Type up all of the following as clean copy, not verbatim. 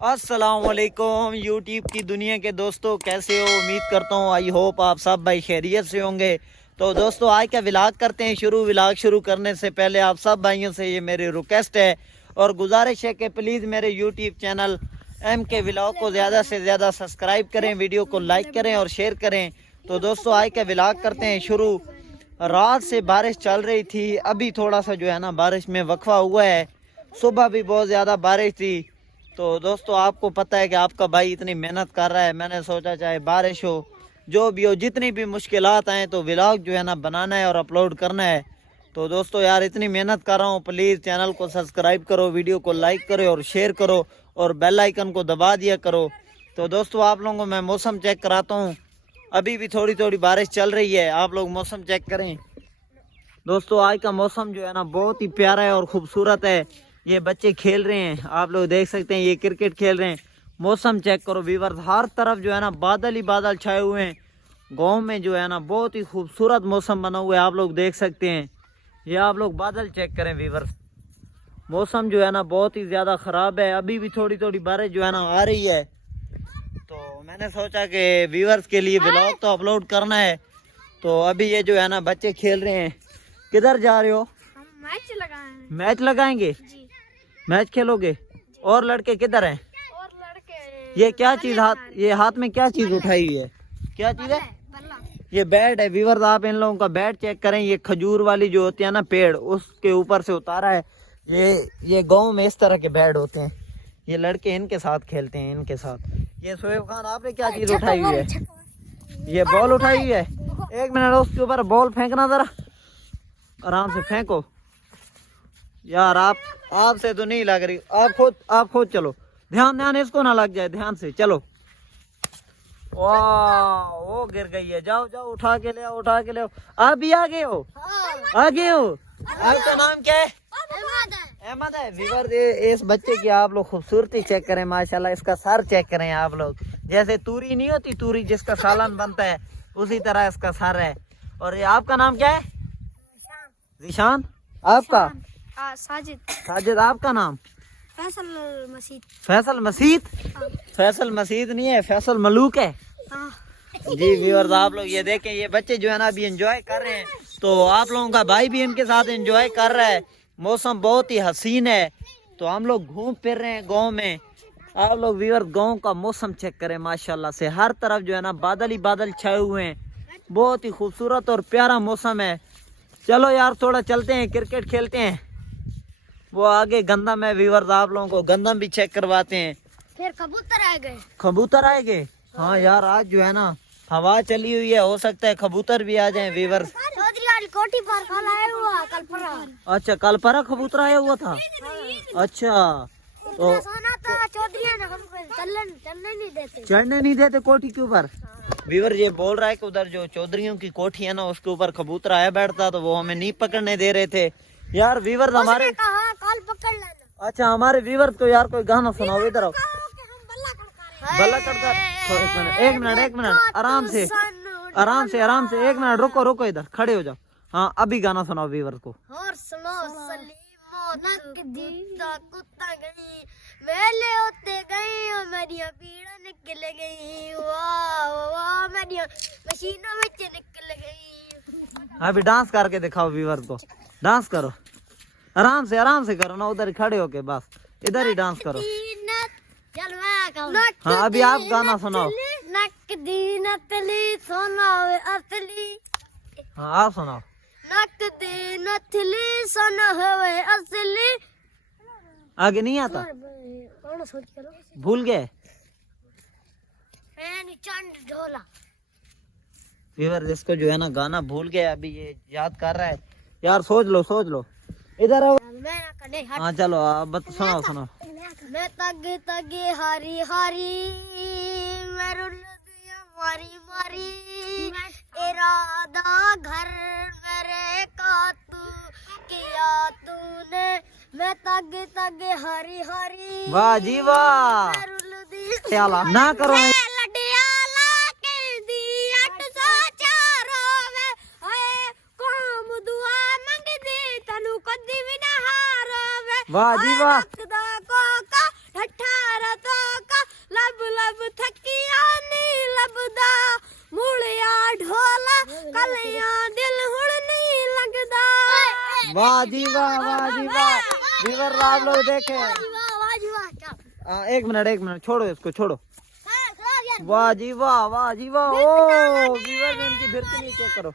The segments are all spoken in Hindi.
अस्सलामुअलैकुम यूट्यूब की दुनिया के दोस्तों, कैसे हो? उम्मीद करता हूँ आई होप आप सब भाई खैरियत से होंगे। तो दोस्तों आज का व्लॉग करते हैं शुरू। व्लॉग शुरू करने से पहले आप सब भाइयों से ये मेरी रिक्वेस्ट है और गुजारिश है कि प्लीज़ मेरे यूट्यूब चैनल एम के व्लॉग को ज़्यादा से ज़्यादा सब्सक्राइब करें, वीडियो को लाइक करें और शेयर करें। तो दोस्तों आज का व्लॉग करते हैं शुरू। रात से बारिश चल रही थी, अभी थोड़ा सा जो है ना बारिश में वक्फा हुआ है। सुबह भी बहुत ज़्यादा बारिश थी। तो दोस्तों आपको पता है कि आपका भाई इतनी मेहनत कर रहा है, मैंने सोचा चाहे बारिश हो जो भी हो, जितनी भी मुश्किलात आए तो व्लॉग जो है ना बनाना है और अपलोड करना है। तो दोस्तों यार इतनी मेहनत कर रहा हूँ, प्लीज़ चैनल को सब्सक्राइब करो, वीडियो को लाइक करो और शेयर करो और बेल आइकन को दबा दिया करो। तो दोस्तों आप लोगों को मैं मौसम चेक कराता हूँ, अभी भी थोड़ी थोड़ी बारिश चल रही है, आप लोग मौसम चेक करें। दोस्तों आज का मौसम जो है ना बहुत ही प्यारा है और ख़ूबसूरत है। ये बच्चे खेल रहे हैं, आप लोग देख सकते हैं, ये क्रिकेट खेल रहे हैं। मौसम चेक करो व्यूअर्स, हर तरफ जो है ना बादल ही बादल छाए हुए हैं। गांव में जो है ना बहुत ही खूबसूरत मौसम बना हुआ है, आप लोग देख सकते हैं। ये आप लोग बादल चेक करें व्यूअर्स, मौसम जो है ना बहुत ही ज़्यादा ख़राब है, अभी भी थोड़ी थोड़ी बारिश जो है ना आ रही है। तो मैंने सोचा कि व्यूअर्स के लिए व्लॉग तो अपलोड करना है। तो अभी ये जो है ना बच्चे खेल रहे हैं। किधर जा रहे हो? हम मैच लगाएंगे। मैच लगाएंगे जी। मैच खेलोगे? और लड़के किधर हैं? और लड़के ये क्या चीज ये हाथ में क्या चीज उठाई हुई है? क्या चीज है? ये बैट है व्यूअर्स, आप इन लोगों का बैट चेक करें। ये खजूर वाली जो होती है ना पेड़, उसके ऊपर से उतारा है। ये गांव में इस तरह के बैट होते हैं। ये लड़के इनके साथ खेलते हैं, इनके साथ। ये शोएब खान आपने क्या चीज उठाई हुई है? ये बॉल उठाई हुई है। एक मिनट, उसके ऊपर बॉल फेंकना जरा, आराम से फेंको यार। आपसे तो नहीं लग रही, आप खुद चलो। ध्यान इसको ना लग जाए, ध्यान से चलो। वाह वो गिर गई है, जाओ जाओ उठा के ले आओ, उठा के ले आओ। आप भी आ गए हो? आ गए हो। आपका नाम क्या है? अहमद है। व्यूअर्स इस बच्चे की आप लोग खूबसूरती चेक करें, माशाल्लाह। इसका सर चेक करें आप लोग, जैसे तूरी नहीं होती, तूरी जिसका सालन बनता है, उसी तरह इसका सर है। और ये आपका नाम क्या है? जीशान। आपका? साजिद। साजिद। आपका नाम? फैसल मसीद। फैसल मसीद? फैसल मसीद नहीं है, फैसल मलूक है जी। व्यूअर्स आप लोग ये देखें, ये बच्चे जो है ना अभी एंजॉय कर रहे हैं। तो आप लोगों का भाई भी इनके साथ एंजॉय कर रहा है। मौसम बहुत ही हसीन है, तो हम लोग घूम फिर रहे हैं गांव में। आप लोग व्यूअर्स गांव का मौसम चेक करें, माशाल्लाह से हर तरफ जो है ना बादल ही बादल छाए हुए हैं। बहुत ही खूबसूरत और प्यारा मौसम है। चलो यार थोड़ा चलते हैं, क्रिकेट खेलते हैं। वो आगे गंदम है व्यूअर्स, आप लोगों को गंदम भी चेक करवाते हैं। फिर कबूतर आए गए। कबूतर आए गए? हाँ यार आज जो है ना हवा चली हुई है, हो सकता है कबूतर भी आ जाएं व्यूअर्स। चौधरी वाली कोठी पर कल आया हुआ, कल परा। अच्छा कल परा कबूतर आया हुआ था। अच्छा तो सोना था, चौधरी ने हमको चलने नहीं देते। चढ़ने नहीं देते कोठी के ऊपर। व्यूअर ये बोल रहा है कि उधर जो चौधरियों की कोठी है ना उसके ऊपर कबूतर आया बैठता, तो वो हमें नहीं पकड़ने दे रहे थे यार। व्यूअर हमारे कहा कल पकड़ लेना। अच्छा हमारे व्यूअर को यार कोई गाना सुनाओ, इधर आओ। बल्ला कड़का। एक मिनट आराम से एक मिनट रुको, इधर खड़े हो जाओ। हाँ अभी गाना सुनाओ व्यूअर को। और सुनो सलीमो नक दीदा कुत्ता गई, वेले होते गई और मेरी पीड़ा निकल गई, वाह वाह मेरी मशीनों में निकल गई। अभी डांस करके दिखाओ व्यूअर को, डांस करो आराम से करो ना, उधर खड़े होके बस इधर ही डांस करो। हाँ अभी आप गाना सुनाओ। नक दी नथली सोनावे असली। हाँ आप सुनाओ। नक दी नथली सोनावे असली। आगे नहीं आता, भूल गए चंद ढोला। व्यूअर जिसको जो है ना गाना भूल गया, अभी ये याद कर रहा है यार। सोच लो इधर आओ। हाँ चलो आप सुनाओ। मैं तगे हारी हारी, मैं मारी इरादा घर मेरे का तू किया तूने। मैं तगे हारी हारी। वाह जी वाह, चला ना करो। वाह जी वाह। वाह जी वाह, वाह जी वाह। व्यूअर आप लोग देखे। एक मिनट छोड़ो इसको, छोड़ो। वाह जी वाह, वाह जी वाह। ओ व्यूअर ने इनकी भिरकनी चेक करो।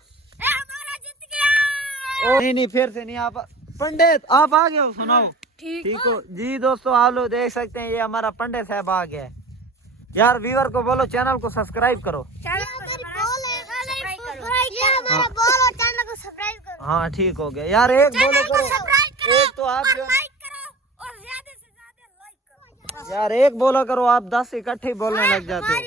ओ नहीं फिर से नहीं। आप पंडित आप आ गए हो, सुनाओ। ठीक हो जी। दोस्तों आप लोग देख सकते हैं ये हमारा पंडित साहब आ गया है। यार व्यूअर को बोलो चैनल को सब्सक्राइब करो। हाँ ठीक हो गया यार। एक बोलो करो, एक तो आप जो यार एक बोला करो, आप 10 इकट्ठे बोलने लग जाते हो।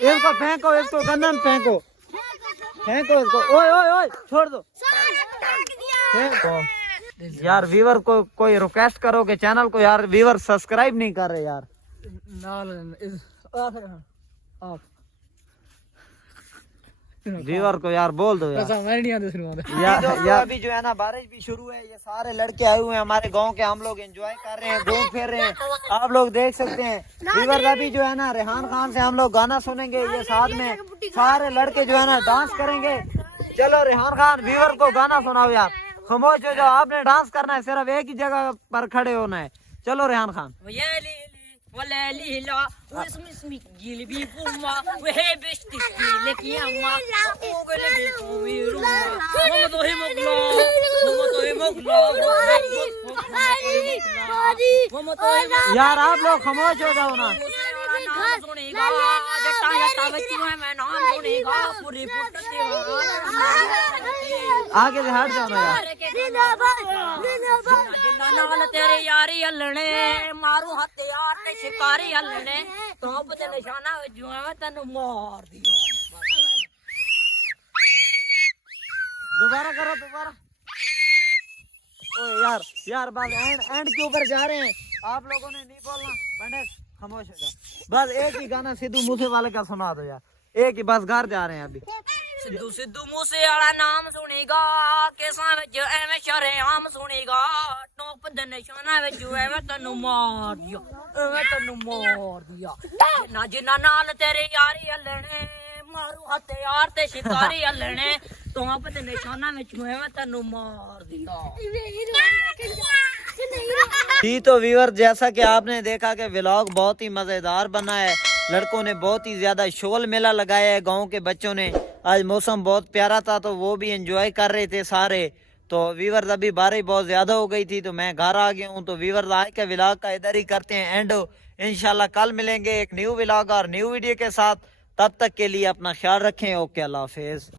इसको फेंको, इसको गंदम फेंको, फेंको इसको। ओए ओए ओए छोड़ दो, फेंको। यार व्यूअर को कोई रिक्वेस्ट करो कि चैनल को यार व्यूअर सब्सक्राइब नहीं कर रहे यार। व्यूअर को यार बोल दो यार। यार अभी जो है ना बारिश भी शुरू है। ये सारे लड़के आए हुए हैं हमारे गांव के, हम लोग एंजॉय कर रहे हैं, घूम फिर रहे हैं। आप लोग देख सकते हैं व्यूअर अभी जो है ना रेहान खान से हम लोग गाना सुनेंगे। ये साथ में सारे लड़के जो है ना डांस करेंगे। चलो रेहान खान व्यूअर को गाना सुनाओ यार। खामोश हो जाओ, आपने डांस करना है, सिर्फ एक ही जगह पर खड़े होना है। चलो रेहान खान। यार आप लोग खामोश हो जाओ ना। आगे से हट जाओ ना यार। नाल तेरे यारी हलने मारू हथियार ते शिकारी हलने तो ते निशाना जो है तेन मार दिया। दोबारा करो, दोबारा। ओए यार यार बस एंड के ऊपर जा रहे हैं। आप लोगों ने नहीं बोलना। पंडित खामोश हो जाओ। बस एक ही गाना सिद्धू मूसे वाले का सुना दो यार। एक ही, बस घर जा रहे हैं अभी। सिद्धू सिद्धू मूसे वाला नाम सुनेगा केसा विच एवें शरेआम सुनेगा टोप दे निशाना विच एवें तन्नू मार दिया, एवें तन्नू मार दिया। जिन्ना जिन्ना नाल तेरे यारी हलने मारू हथियार ते शिकारी हलने टोप दे निशाना विच एवें तन्नू मार दिया। जी तो व्यूअर जैसा कि आपने देखा कि व्लॉग बहुत ही मजेदार बना है। लड़कों ने बहुत ही ज्यादा शोल मेला लगाया है गांव के बच्चों ने। आज मौसम बहुत प्यारा था तो वो भी एंजॉय कर रहे थे सारे। तो व्यूअर अभी बारिश बहुत ज्यादा हो गई थी तो मैं घर आ गया हूँ। तो व्यूअर आज के व्लॉग का इधर ही करते हैं एंड। इंशाल्लाह कल मिलेंगे एक न्यू व्लॉग और न्यू वीडियो के साथ। तब तक के लिए अपना ख्याल रखें। ओके, अल्लाह हाफिज।